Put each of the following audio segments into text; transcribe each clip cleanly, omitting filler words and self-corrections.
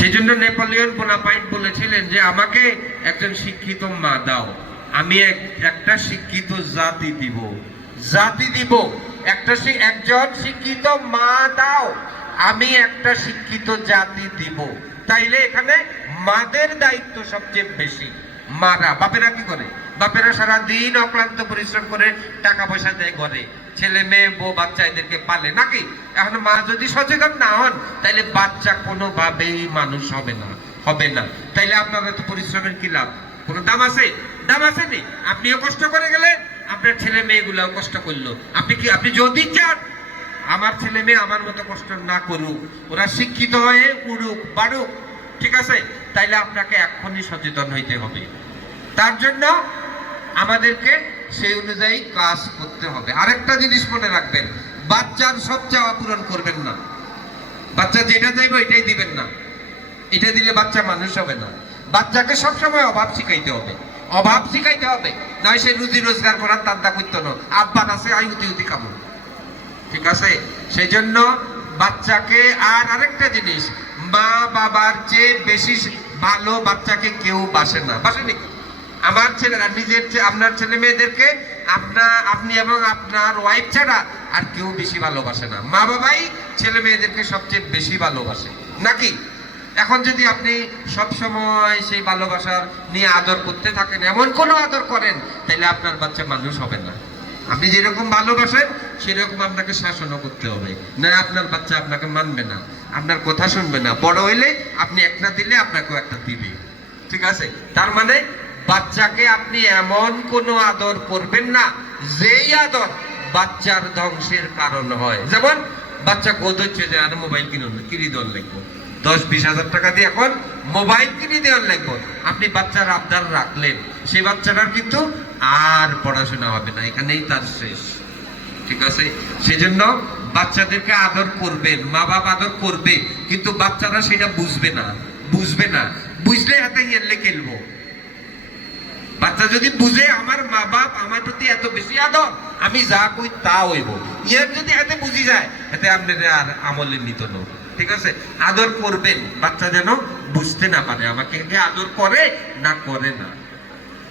সেই জন্য Napoleon Bonaparte বলেছিলেন যে আমাকে একজন শিক্ষিত মা দাও, আমি একটা শিক্ষিত জাতি দিব, জাতি দিব। একজন শিক্ষিত মা দাও, আমি একটা শিক্ষিত জাতি দিব। তাইলে এখানে মাদের দায়িত্ব সবচেয়ে বেশি। মারা, বাপেরা কি করে? বাপেরা সারাদিন অক্লান্ত পরিশ্রম করে টাকা পয়সা দেয় ঘরে, ছেলে মেয়ে বউ বাচ্চা এদেরকে পালে নাকি? এখন মা যদি সচেতন না হন তাহলে বাচ্চা কোনোভাবেই মানুষ হবে না, হবে না। তাইলে আপনার এত পরিশ্রমের কি লাভ? কোনো দাম আছে? দাম আছে নি? আপনিও কষ্ট করে গেলেন, আপনার ছেলে মেয়েগুলাও কষ্ট করলো। আপনি যদি চান আমার ছেলে মেয়ে আমার মতো কষ্ট না করুক, ওরা শিক্ষিত হয়ে উড়ুক বাড়ুক, ঠিক আছে, তাইলে আপনাকে এখনই সচেতন হইতে হবে। তার জন্য আমাদেরকে সেই অনুযায়ী কাজ করতে হবে। আরেকটা জিনিস মনে রাখবেন, বাচ্চার সব চাওয়া পূরণ করবেন না। বাচ্চা যেটা চাইবে এটাই দিবেন না, এটা দিলে বাচ্চা মানুষ হবে না। বাচ্চাকে সবসময় অভাব শিখাইতে হবে, অভাব শিখাইতে হবে, নয় সে রুজি রোজগার করার তান্তা করতো না, আব্বার আছে আইউতি উতি কামড়, ঠিক আছে। সেই জন্য বাচ্চাকে, আর আরেকটা জিনিস, মা বাবার চেয়ে বেশি ভালো বাচ্চাকে কেউ বাসে না। বাসে নাকি? আমার ছেলেরা নিজের আপনার ছেলে মেয়েদেরকে আপনি এবং আপনার ওয়াইফ ছাড়া আর কেউ বেশি ভালোবাসে না। মা বাবাই ছেলে মেয়েদেরকে সবচেয়ে বেশি ভালোবাসে নাকি? এখন যদি আপনি সব সময় সেই ভালোবাসার নিয়ে আদর করতে থাকেন, এমন কোনো আদর করেন, তাহলে আপনার বাচ্চা মানুষ হবে না। আপনি যেরকম ভালোবাসেন সেরকম আপনাকে শাসনও করতে হবে, না আপনার বাচ্চা আপনাকে মানবে না, আপনার কথা শুনবে না। বড় হইলে আপনি একটা দিলে আপনাকেও একটা দিবে, ঠিক আছে। তার মানে বাচ্চাকে আপনি এমন কোনো আদর করবেন না যেই আদর বাচ্চার ধ্বংসের কারণ হয়। যেমন বাচ্চা গোদ হচ্ছে যে আর মোবাইল কিনে দেওয়ার লাগবো, 10-20 হাজার টাকা দিয়ে এখন মোবাইল কিনে দেওয়ার লাগবো। আপনি বাচ্চার আবদার রাখলেন, সেই বাচ্চাটার কিন্তু আর পড়াশোনা হবে না, এখানেই তার শেষ, ঠিক আছে। সেজন্য বাচ্চাদেরকে আদর করবেন, মা বাপ আদর করবে, কিন্তু বাচ্চারা সেটা বুঝবে না, বুঝবে না। বুঝলে হাতে গেলে খেলবো। বাচ্চা যদি বুঝে আমার মা বাপ আমার প্রতি এত বেশি আদর, আমি যা কই তা হইব, ইয়ার যদি হাতে বুঝি যায়, এতে আপনার আর আমলে নিত না, ঠিক আছে। আদর করবেন, বাচ্চা যেন বুঝতে না পারে আমাকে আদর করে না করে না,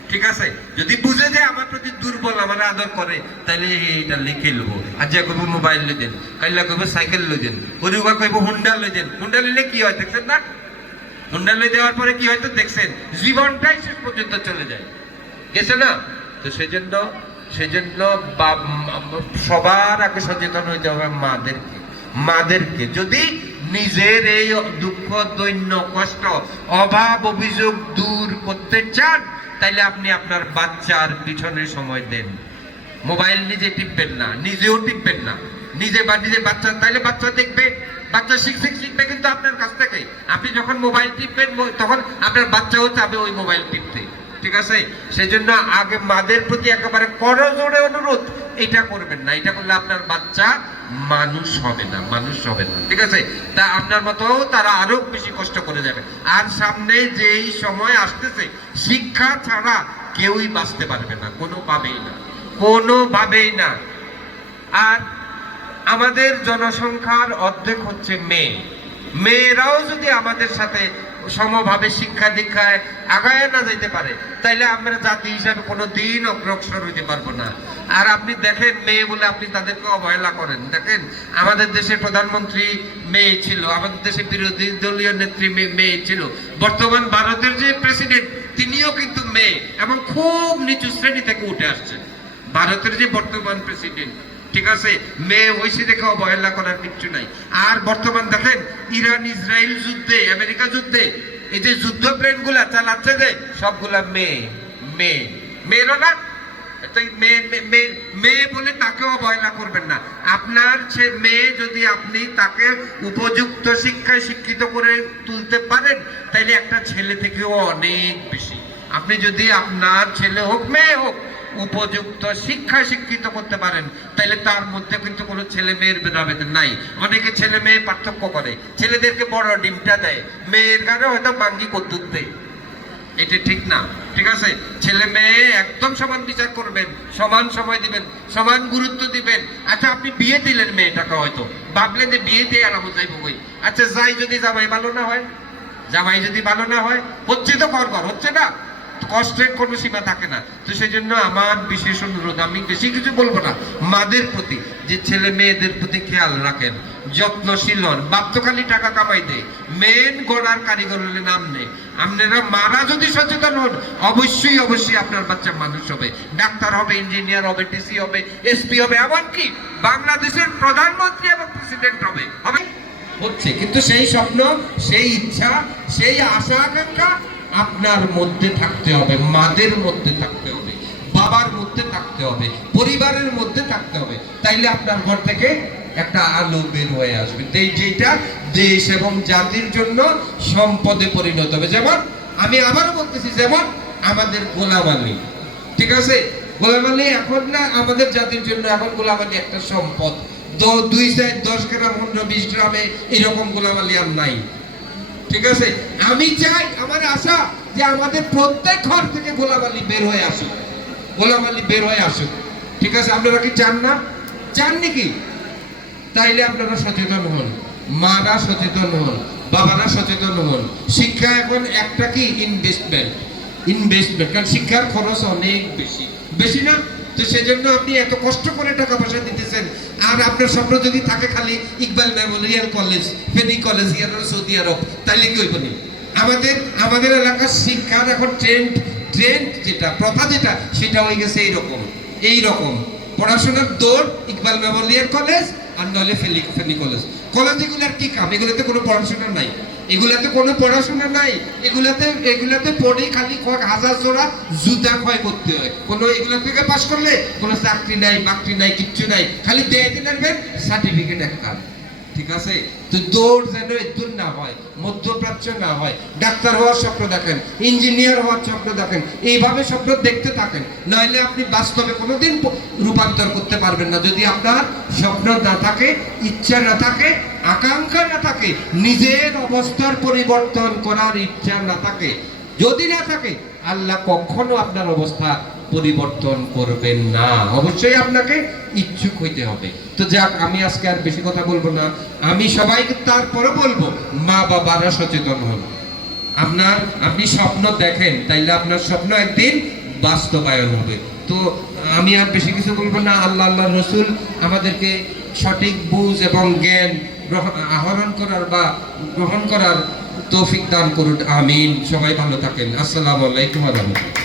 ঠিক আছে। যদি বুঝে যে আমার প্রতি দুর্বল, আমার আদর করে, তাহলে এইটা লিখে নেবো। আর যে কইব মোবাইল লই দেন, কাইলা কইব সাইকেল লই দেন, পরিবার কইব হুন্ডা লই দেন। হুন্ডা লইলে কি হয় দেখছেন না? হুন্ডা লই দেওয়ার পরে কি হয়তো দেখছেন, জীবনটাই শেষ পর্যন্ত চলে যায়, গেছে না? তো সেজন্য সবার আগে সচেতন হইতে হবে মাদেরকে। যদি নিজের এই দুঃখ দৈন্য কষ্ট অভাব অভিযোগ দূর করতে চান, তাইলে আপনি আপনার বাচ্চার পিছনে সময় দেন। মোবাইল নিজে টিপবেন না, নিজেও টিপবেন না, নিজে বাচ্চা, তাইলে বাচ্চা দেখবে, বাচ্চা শিখবে কিন্তু আপনার কাছ থেকে। আপনি যখন মোবাইল টিপবেন তখন আপনার বাচ্চাও চাবে ওই মোবাইল টিপতে, ঠিক আছে। সেজন্য আগে মাদের প্রতি একেবারে করজোড়ে অনুরোধ, এটা করবেন না, এটা করলে আপনার বাচ্চা মানুষ হবে না, মানুষ হবে না, ঠিক আছে। তা আপনার মতো তারা আরো বেশি কষ্ট করে যাবে। আর সামনে যেই সময় আসতেছে, শিক্ষা ছাড়া কেউই বাঁচতে পারবে না, কোনোভাবেই না, কোনোভাবেই না। আর আমাদের জনসংখ্যার অর্ধেক হচ্ছে মেয়ে। মেয়েরাও যদি আমাদের সাথে সমভাবে শিক্ষা দীক্ষায় আগায় না যেতে পারে, তাইলে আমরা জাতি হিসাবে কোনোদিন অগ্রসর হইতে পারবো না। আর আপনি দেখেন, মেয়ে বলে আপনি তাদেরকে অবহেলা করেন। দেখেন, আমাদের দেশের প্রধানমন্ত্রী মেয়ে ছিল, আমাদের দেশের বিরোধী দলীয় নেত্রী মেয়ে ছিল, বর্তমান ভারতের যে প্রেসিডেন্ট তিনিও কিন্তু মেয়ে, এবং খুব নিচু শ্রেণী থেকে উঠে আসছেন ভারতের যে বর্তমান প্রেসিডেন্ট, ঠিক আছে। মেয়ে হয়েছে দেখে অবহেলা করার কিছু নাই। আর বর্তমান দেখেন, ইরান ইসরায়েল যুদ্ধে, আমেরিকা যুদ্ধে, এই যে যুদ্ধ প্লেন গুলা চালাচ্ছে যে সবগুলা মেয়েরও না। মেয়ে বলে তাকে অবহেলা করবেন না। আপনার মেয়ে যদি আপনি তাকে উপযুক্ত শিক্ষায় শিক্ষিত করে তুলতে পারেন, তাইলে একটা ছেলে থেকেও অনেক বেশি। আপনি যদি আপনার ছেলে হোক মেয়ে হোক উপযুক্ত শিক্ষায় শিক্ষিত করতে পারেন, তাহলে তার মধ্যে কিন্তু কোনো ছেলে মেয়ের ভেদাভেদ নাই। অনেকে ছেলে মেয়ে পার্থক্য করে, ছেলেদেরকে বড় ডিমটা দেয়, মেয়ের গানে হয়তো বাঙ্গি কদ্দুর দেয়, এটা ঠিক না, ঠিক আছে। ছেলে মেয়ে একদম সমান বিচার করবেন, সমান সময় দিবেন, সমান গুরুত্ব দিবেন। আচ্ছা, আপনি বিয়ে দিলেন মেয়েটাকে, হয়তো ভাবলেন যে বিয়ে দিয়ে আরাম যাইব বই, আচ্ছা যাই, যদি জামাই ভালো না হয়, জামাই যদি ভালো না হয়, হচ্ছে তো ঘর হচ্ছে না, কষ্টের কোনো সীমা থাকে না। তো সেই জন্য আমার বিশেষ অনুরোধ, আমি বেশি কিছু বলবো না, মাদের প্রতি, যে ছেলে মেয়েদের প্রতি খেয়াল রাখেন, যত্নশীল হন। বাপ তো খালি টাকা কামাই দেয়, মেন গড়ার কারিগর হলে নাম নেই। আপনারা মারা যদি সচেতন হন, অবশ্যই আপনার বাচ্চা মানুষ হবে, ডাক্তার হবে, ইঞ্জিনিয়ার হবে, ডিসি হবে, এসপি হবে, এমনকি বাংলাদেশের প্রধানমন্ত্রী এবং প্রেসিডেন্ট হবে। হচ্ছে, কিন্তু সেই স্বপ্ন, সেই ইচ্ছা, সেই আশা আকাঙ্ক্ষা আপনার মধ্যে থাকতে হবে, মাদের মধ্যে থাকতে হবে, বাবার মধ্যে থাকতে হবে, পরিবারের মধ্যে থাকতে হবে। তাইলে আপনার ঘর থেকে একটা আলো বের হয়ে আসবে, যেটা দেশ এবং জাতির জন্য সম্পদে পরিণত হবে। যেমন আমি আবারও বলতেছি, যেমন আমাদের গোলাম আলী, ঠিক আছে, গোলাম আলী এখন না আমাদের জাতির জন্য, এখন গোলাম আলী একটা সম্পদ। 10 গ্রাম 15-20 গ্রামে এরকম গোলাম আলী আর নাই, ঠিক আছে। আমি চাই, আমার আশা, যে আমাদের প্রত্যেক ঘর থেকে গোলাম আলী বের হয়ে আসুক, গোলাম আলী বের হয়ে আসুক, ঠিক আছে। আপনারা কি চান না? চান নাকি? তাইলে আপনারা সচেতন হন, মারা সচেতন হন, বাবারা সচেতন হন। শিক্ষা এখন একটা কি ইনভেস্টমেন্ট, কারণ শিক্ষার খরচ অনেক বেশি না? তো সেজন্য আপনি এত কষ্ট করে টাকা পয়সা দিতেছেন, আর আপনার স্বপ্ন যদি থাকে খালি Iqbal memorial college, Feni college, Saudi আরব, তাইলে কি হইব না? আমাদের এলাকার শিক্ষার এখন ট্রেন্ড যেটা, প্রথা যেটা, সেটা হয়ে গেছে এইরকম পড়াশোনার দৌড়, ইকবাল মেমোরিয়াল কলেজ আর নলে ফেনী কলেজ। এগুলার কি কাম? এগুলোতে কোনো পড়াশোনা নাই, এগুলাতে পড়ে খালি হাজার জোড়া জুতা ক্ষয় করতে হয়। এগুলা থেকে পাস করলে কোনো চাকরি নাই, বাকরি নাই, কিচ্ছু নাই, খালি দিয়ে দিলেন সার্টিফিকেট একটা, ঠিক আছে। তো দৌড় যেন এদুর না হয়, মধ্যপ্রাচ্য না হয়। ডাক্তার হওয়ার স্বপ্ন দেখেন, ইঞ্জিনিয়ার হওয়ার স্বপ্ন দেখেন, এইভাবে স্বপ্ন দেখতে থাকেন, নইলে আপনি বাস্তবে কোনোদিন রূপান্তর করতে পারবেন না। যদি আপনার স্বপ্ন না থাকে, ইচ্ছা না থাকে, আকাঙ্ক্ষা না থাকে, নিজের অবস্থার পরিবর্তন করার ইচ্ছা না থাকে, যদি না থাকে, আল্লাহ কখনো আপনার অবস্থা পরিবর্তন করবেন না। অবশ্যই আপনাকে ইচ্ছুক হইতে হবে। তো যাক, আমি আজকে আর বেশি কথা বলবো না। আমি সবাইকে তারপরে বলবো, মা বাবারা সচেতন হন। আপনি স্বপ্ন দেখেন, তাইলে আপনার স্বপ্ন একদিন বাস্তবায়ন হবে। তো আমি আর বেশি কিছু বলবো না। আল্লাহ রসুল আমাদেরকে সঠিক বুঝ এবং জ্ঞান আহরণ করার বা গ্রহণ করার তৌফিক দান করুন। আমিন। সবাই ভালো থাকেন। আসসালামু আলাইকুম ওয়া রাহমাতুল্লাহ।